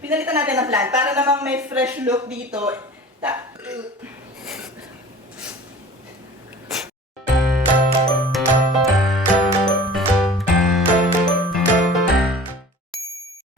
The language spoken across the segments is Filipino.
Pinalitan natin ang plant para namang may fresh look dito.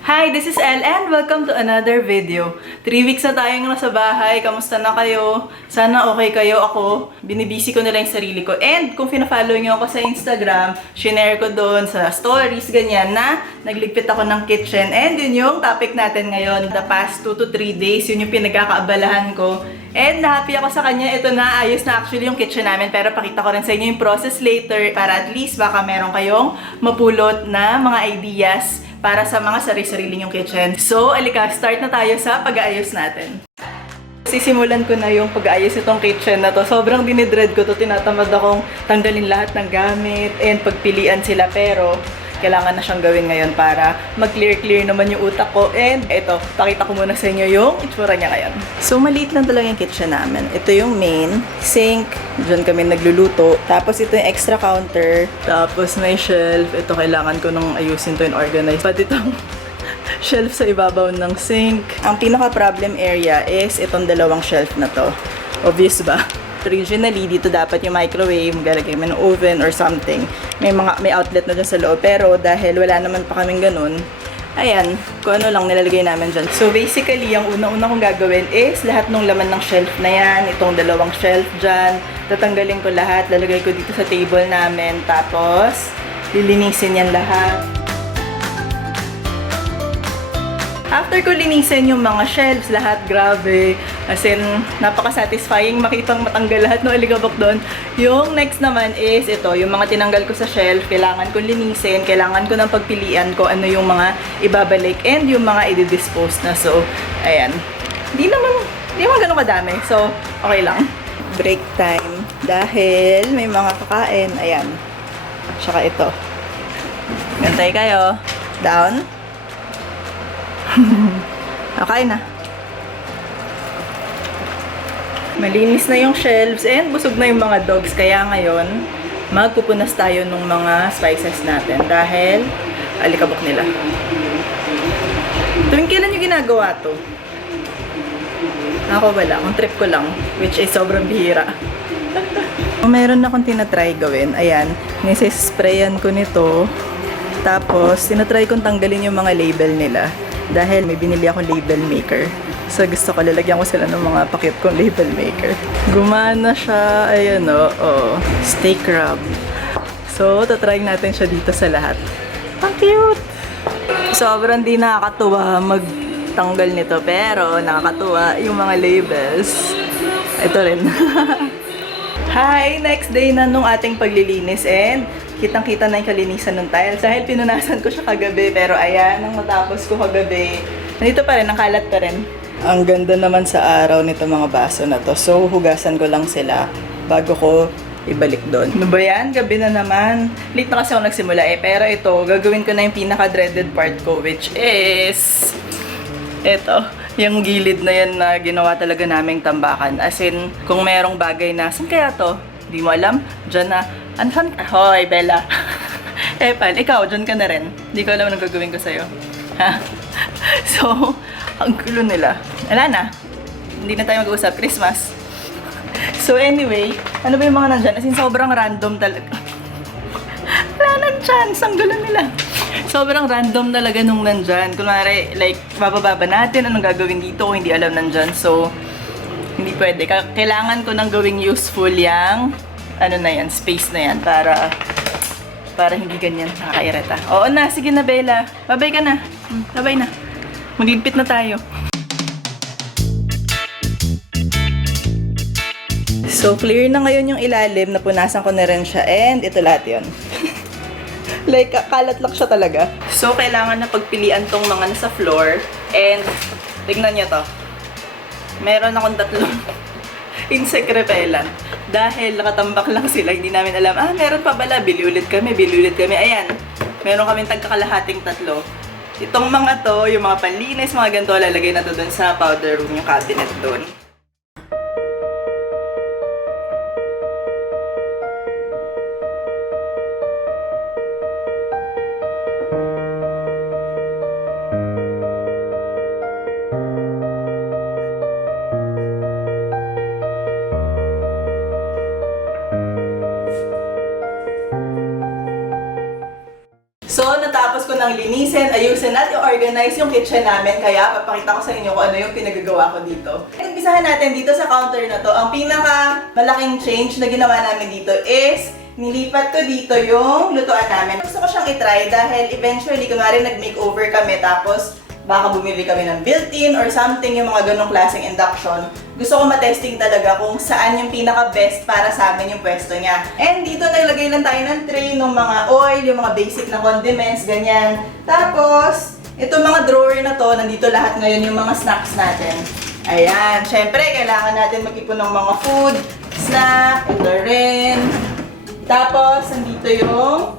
Hi, this is Elle and welcome to another video. 3 weeks na tayong nasa bahay. Kamusta na kayo? Sana okay kayo. Ako, binibisi ko na lang yung sarili ko. And kung fina-follow nyo ako sa Instagram, shinare ko doon sa stories, ganyan, na nagligpit ako ng kitchen. And yun yung topic natin ngayon. The past 2 to 3 days, yun yung pinagkakaabalahan ko. And happy ako sa kanya. Ito na, ayos na actually yung kitchen namin. Pero pakita ko rin sa inyo yung process later para at least baka meron kayong mapulot na mga ideas para sa mga sarili-sarili yung kitchen. So, alika, start na tayo sa pag-aayos natin. Sisimulan ko na yung pag-aayos itong kitchen na to. Sobrang dinidread ko to. Tinatamad akong tanggalin lahat ng gamit and pagpilian sila. Pero, kailangan na siyang gawin ngayon para mag-clear-clear naman yung utak ko. And eto, pakita ko muna sa inyo yung itsura niya ngayon. So, maliit lang talaga yung kitchen namin. Ito yung main, sink, dyan kami nagluluto. Tapos ito yung extra counter. Tapos may shelf. Ito, kailangan ko nung ayusin to and organize. Pati itong shelf sa ibabaw ng sink. Ang pinaka-problem area is itong dalawang shelf na to. Obvious ba? Originally, dito dapat yung microwave, maglalagay mo ng oven or something. May outlet na dyan sa loob. Pero dahil wala naman pa kaming ganun, ayan, kung ano lang nilalagay namin dyan. So basically, ang una-una kong gagawin is lahat ng laman ng shelf na yan, itong dalawang shelf dyan, tatanggalin ko lahat, lalagay ko dito sa table namin, tapos lilinisin yan lahat. After ko linisin yung mga shelves, lahat, grabe. As in, napaka-satisfying makitang matanggal lahat ng alikabok doon. Yung next naman is ito, yung mga tinanggal ko sa shelf, kailangan ko linisin, kailangan ko ng pagpilian ko ano yung mga ibabalik and yung mga i-dispose na. So, ayan. Di naman ganun kadami. So, okay lang. Break time. Dahil may mga kakain. Ayan. Tsaka ito. Gantay kayo. Down. Okay na. Malinis na yung shelves and busog na yung mga dogs. Kaya ngayon, magpupunas tayo ng mga spices natin dahil alikabok nila. Tuwing kailan yung ginagawa to? Ako wala. Kung trip ko lang. Which is sobrang bihira. Meron na akong tinatry gawin. Ayan. Nisisprayan ko nito. Tapos, tinatry kong tanggalin yung mga label nila. Dahil may binili akong label maker. So, gusto ko lalagyan ko sila ng mga pakit kong label maker. Gumana siya. Ayan o. Oh, steak rub. So, tatry natin siya dito sa lahat. Ang cute! Sobrang di nakakatuwa magtanggal nito. Pero, nakakatuwa yung mga labels. Ito rin. Hi! Next day na nung ating paglilinis and kitang-kita na yung kalinisan ng tiles. Dahil pinunasan ko siya kagabi, pero ayan, nang matapos ko kagabi, nandito pa rin, ang kalat pa rin. Ang ganda naman sa araw nito mga baso na to. So, hugasan ko lang sila bago ko ibalik doon. Ano ba yan? Gabi na naman. Late na kasi ako nagsimula eh. Pero ito, gagawin ko na yung pinaka-dreaded part ko, which is ito. Yung gilid na yan na ginawa talaga naming tambakan. As in, kung merong bagay na, saan kaya to? Di mo alam? Diyan na. Ansan? Hoy, Bella. Epan, ikaw, dyan ka na rin. Di ko alam anong gagawin ko sa'yo. Ha? So, ang gulo nila. Wala na. Hindi na tayo mag-uusap. Christmas. So, anyway, ano ba yung mga nandyan? As in, sobrang random talaga. Wala nang chance. Ang gulo nila. Sobrang random talaga nung nandyan. Kunwari, like, bababa natin anong gagawin dito kung hindi alam nandyan. So, hindi pwede. Kailangan ko nang gawing useful yung ano na yan, space na yan para hindi ganyan nakakairita. Oo na, sige na Bella. Babay ka na. Babay na. Magligpit na tayo. So, clear na ngayon yung ilalim. Napunasan ko na rin siya. And ito lahat yun. Like, kalat lang siya talaga. So, kailangan na pagpilian tong mga nasa floor. And, tignan nyo to. Meron akong tatlong insect repellent. Dahil nakatambak lang sila, hindi namin alam, meron pa bala, bili ulit kami. Ayan, meron kaming tagkakalahating tatlo. Itong mga to, yung mga panlinis, mga ganito, lalagay na to dun sa powder room, yung cabinet dun. nang linisin, ayusin at i-organize yung kitchen namin. Kaya papakita ko sa inyo kung ano yung pinagagawa ko dito. Umpisahan natin dito sa counter na to. Ang pinaka malaking change na ginawa namin dito is nilipat ko dito yung lutuan namin. Gusto ko siyang itry dahil eventually, kunwari nag-makeover kami tapos baka bumili kami ng built-in or something, yung mga ganong klaseng induction. Gusto ko matesting talaga kung saan yung pinaka-best para sa amin yung pwesto niya. And dito naglagay lang tayo ng tray ng mga oil, yung mga basic na condiments, ganyan. Tapos, itong mga drawer na to, nandito lahat ngayon yung mga snacks natin. Ayan, syempre, kailangan natin mag-ipon ng mga food, snack, ito rin. Tapos, nandito yung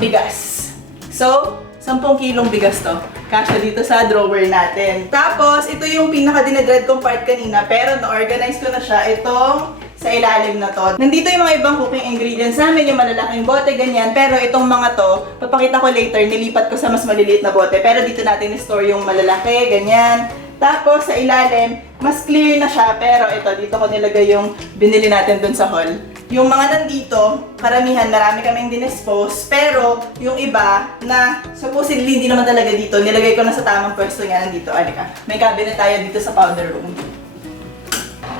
bigas. So, 10 kilong bigas to. Kasya dito sa drawer natin. Tapos, ito yung pinaka-dinedread kong part kanina, pero na-organize ko na siya. Itong sa ilalim na to. Nandito yung mga ibang cooking ingredients namin, yung malalaking bote, ganyan. Pero itong mga to, papakita ko later, nilipat ko sa mas maliliit na bote. Pero dito natin i-store yung malalaki, ganyan. Tapos, sa ilalim, mas clear na siya. Pero ito, dito ko nilagay yung binili natin dun sa hall. Yung mga nandito, karamihan, marami kaming dinispose. Pero, yung iba na supposedly hindi naman talaga dito, nilagay ko na sa tamang pwesto niya nandito. Alika, may cabinet tayo dito sa powder room.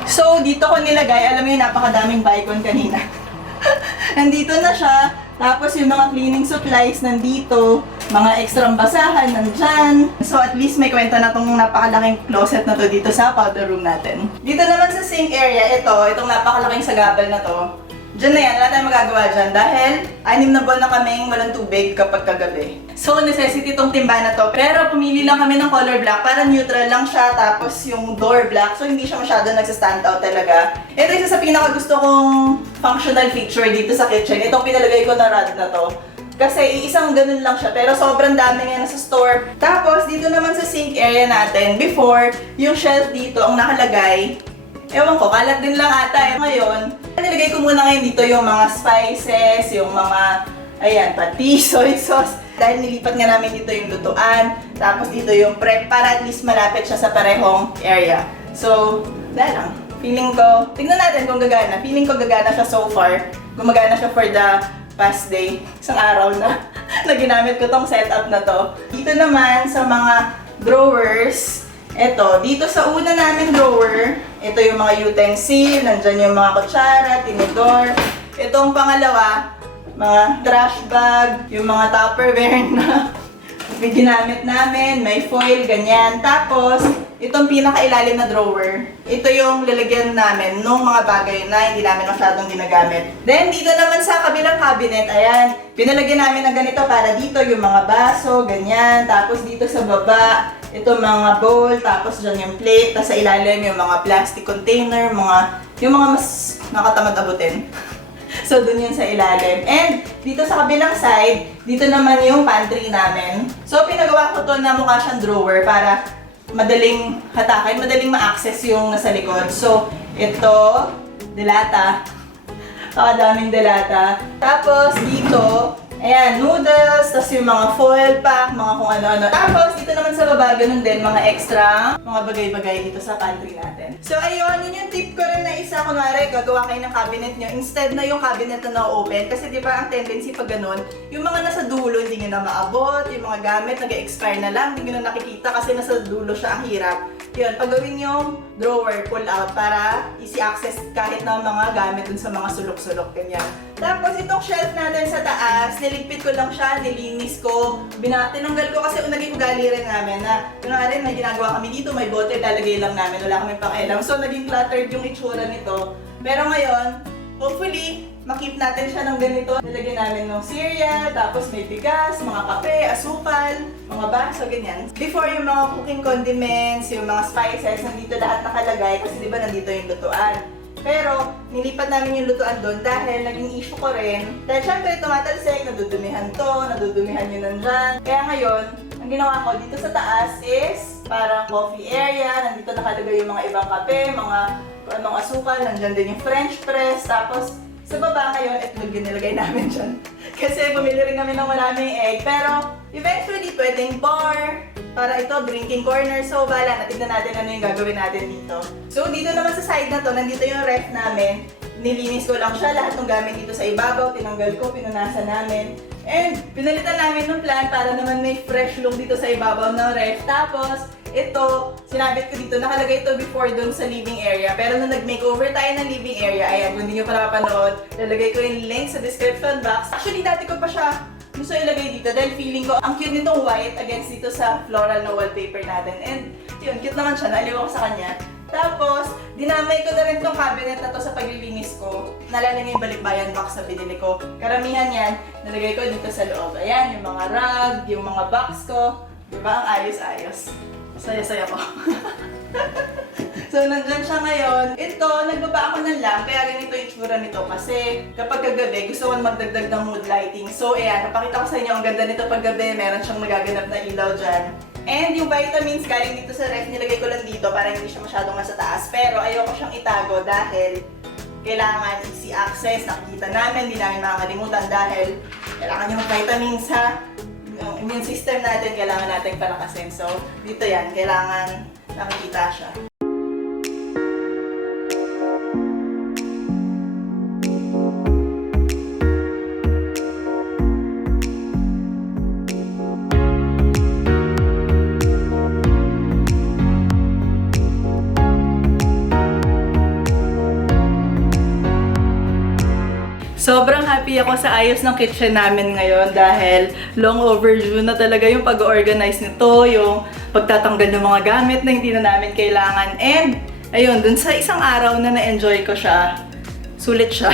So, dito ko nilagay, alam mo yung napakadaming Bicon kanina. Nandito na siya. Tapos yung mga cleaning supplies nandito, mga extrang basahan nandyan. So at least may kwenta na tong napakalaking closet na to dito sa powder room natin. Dito naman sa sink area, itong napakalaking sagabal na to. Diyan na yan, wala tayong magagawa dyan dahil 6 na buwan na kaming walang tubig kapag kagabi. So necessity itong timba na to. Pero pumili lang kami ng color black para neutral lang siya, tapos yung door black, so hindi siya masyado nagsa-stand out talaga. Ito isa sa pinaka gusto kong functional feature dito sa kitchen. Itong pinalagay ko na rod na to. Kasi isang ganun lang siya, pero sobrang dami nga nasa store. Tapos dito naman sa sink area natin, before, yung shelf dito ang nakalagay, ewan ko, kalat din lang ata. Ngayon, nilagay ko muna ngayon dito yung mga spices, yung mga, ayan, pati, soy sauce. Dahil nilipat nga namin dito yung lutuan, tapos dito yung prep para at least malapit siya sa parehong area. So, dahil lang. Feeling ko, tignan natin kung gagana. Feeling ko gagana siya so far. Gumagana siya for the past day. Isang araw na na ginamit ko tong setup na to. Dito naman sa mga drawers, eto, dito sa una namin drawer, ito yung mga utensil, nandyan yung mga kutsara, tinidor. Itong pangalawa, mga trash bag, yung mga Tupperware na ginamit namin, may foil, ganyan. Tapos, itong pinakailalim na drawer, ito yung lalagyan namin nung mga bagay na hindi namin masyadong ginagamit. Then, dito naman sa kabilang cabinet, ayan, pinalagyan namin ng ganito para dito yung mga baso, ganyan. Tapos dito sa baba, ito mga bowl, tapos dyan yung plate, tapos sa ilalim yung mga plastic container, yung mga mas nakatamad abutin. So, dun yun sa ilalim. And, dito sa kabilang side, dito naman yung pantry namin. So, pinagawa ko to na mukha siyang drawer para madaling hatakin, madaling ma-access yung nasa likod. So, ito, delata. Pakadaming delata. Tapos, dito, ayan, noodles, tapos yung mga foil pack, mga kung ano-ano. Tapos, dito naman sa baba, ganun din, mga extra, mga bagay-bagay dito sa pantry natin. So, ayun, yun yung tip ko rin na isa. Kunwari, gagawa kayo ng cabinet nyo, instead na yung cabinet na na-open. Kasi di ba ang tendency pag ganun, yung mga nasa dulo, hindi nyo na maabot, yung mga gamit, nag-expire na lang, hindi nyo na nakikita kasi nasa dulo siya, ang hirap. Yun, pagawin yung drawer, pull out, para easy access kahit na mga gamit dun sa mga sulok-sulok, ganyan. Tapos, itong shelf natin sa taas, niligpit ko lang siya, nilinis ko, tinanggal ko kasi naging ugali rin namin na, kunwari, may ginagawa kami dito, may bote, lalagay lang namin, wala kami pakialam. So, naging cluttered yung itsura nito. Pero ngayon, hopefully, makip natin siya ng ganito. Nilagyan namin ng cereal, tapos may bigas, mga kape, asukal, mga baso, ganyan. Before yung mga cooking condiments, yung mga spices, nandito lahat nakalagay kasi di ba nandito yung lutuan. Pero, nilipat namin yung lutuan doon dahil naging issue ko rin. Dahil syempre, tumatalsik, nadudumihan to, nadudumihan yun nandyan. Kaya ngayon, ang ginawa ko dito sa taas is parang coffee area, nandito nakalagay yung mga ibang kape, mga anong asukal, nandyan din yung French press, tapos sa baba ngayon, itlog yung nilagay namin dyan. Kasi bumili rin kami ng maraming egg. Pero eventually, pwedeng bar, para ito, drinking corner. So, bala, natignan natin ano yung gagawin natin dito. So, dito naman sa side na to, nandito yung ref namin. nilinis ko lang siya, lahat ng gamit dito sa ibabaw, tinanggal ko, pinunasan namin. And pinalitan namin ng plan para naman may fresh look dito sa ibabaw ng ref. Tapos, ito, sinabit ko dito, nakalagay ito before dun sa living area. Pero nung nag-makeover tayo ng living area, ayan, kung hindi nyo pa nakapanood, lalagay ko yung link sa description box. Actually, dati ko pa siya gusto ilagay dito dahil feeling ko ang cute nitong white against dito sa floral na wallpaper natin. And yun, cute naman siya, naaliw ako sa kanya. Tapos, dinamay ko na rin tong cabinet na to sa paglilinis ko. Nalala niyo yung balikbayan box na binili ko. Karamihan yan, nalagay ko dito sa loob. Ayan, yung mga rug, yung mga box ko. Diba? Ang ayos-ayos. Saya-saya ko. So, nandyan siya ngayon. Ito, nagbaba ako ng lamp, kaya ganito yung tsura nito. Kasi kapag kagabi, gusto ko magdagdag ng mood lighting. So, ayan, napakita ko sa inyo, ang ganda nito paggabi. Meron siyang nagaganap na ilaw dyan. And yung vitamins galing dito sa ref, nilagay ko lang dito para hindi siya masyadong nasa taas. Pero ayoko siyang itago dahil kailangan easy access. Nakikita namin, hindi namin makakalimutan dahil kailangan yung vitamins sa immune system natin, kailangan natin palakasin. So, dito yan, kailangan nakikita siya. Sobrang happy ako sa ayos ng kitchen namin ngayon dahil long overdue na talaga yung pag-organize nito, yung pagtatanggal ng mga gamit na hindi na namin kailangan. And, ayun, dun sa isang araw na na-enjoy ko siya, sulit siya.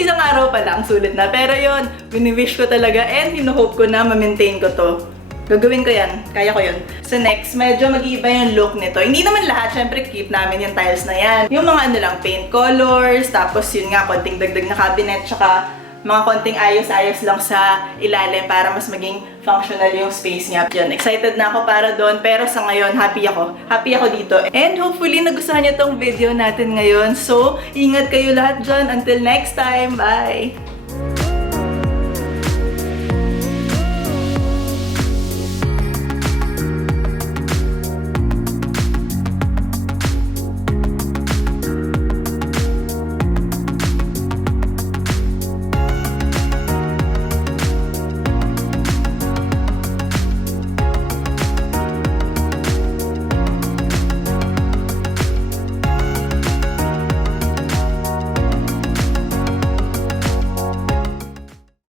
Isang araw pa lang, sulit na. Pero yun, wini-wish ko talaga and hinuhope ko na ma-maintain ko to. Gagawin ko yan. Kaya ko yun. So next, medyo mag-iiba yung look nito. Hindi naman lahat, syempre keep namin yung tiles na yan. Yung mga ano lang, paint colors, tapos yun nga, konting dagdag na cabinet, tsaka mga konting ayos-ayos lang sa ilalim para mas maging functional yung space niya. Yun, excited na ako para doon, pero sa ngayon, happy ako. Happy ako dito. And hopefully, nagustuhan niyo tong video natin ngayon. So, ingat kayo lahat dyan. Until next time, bye!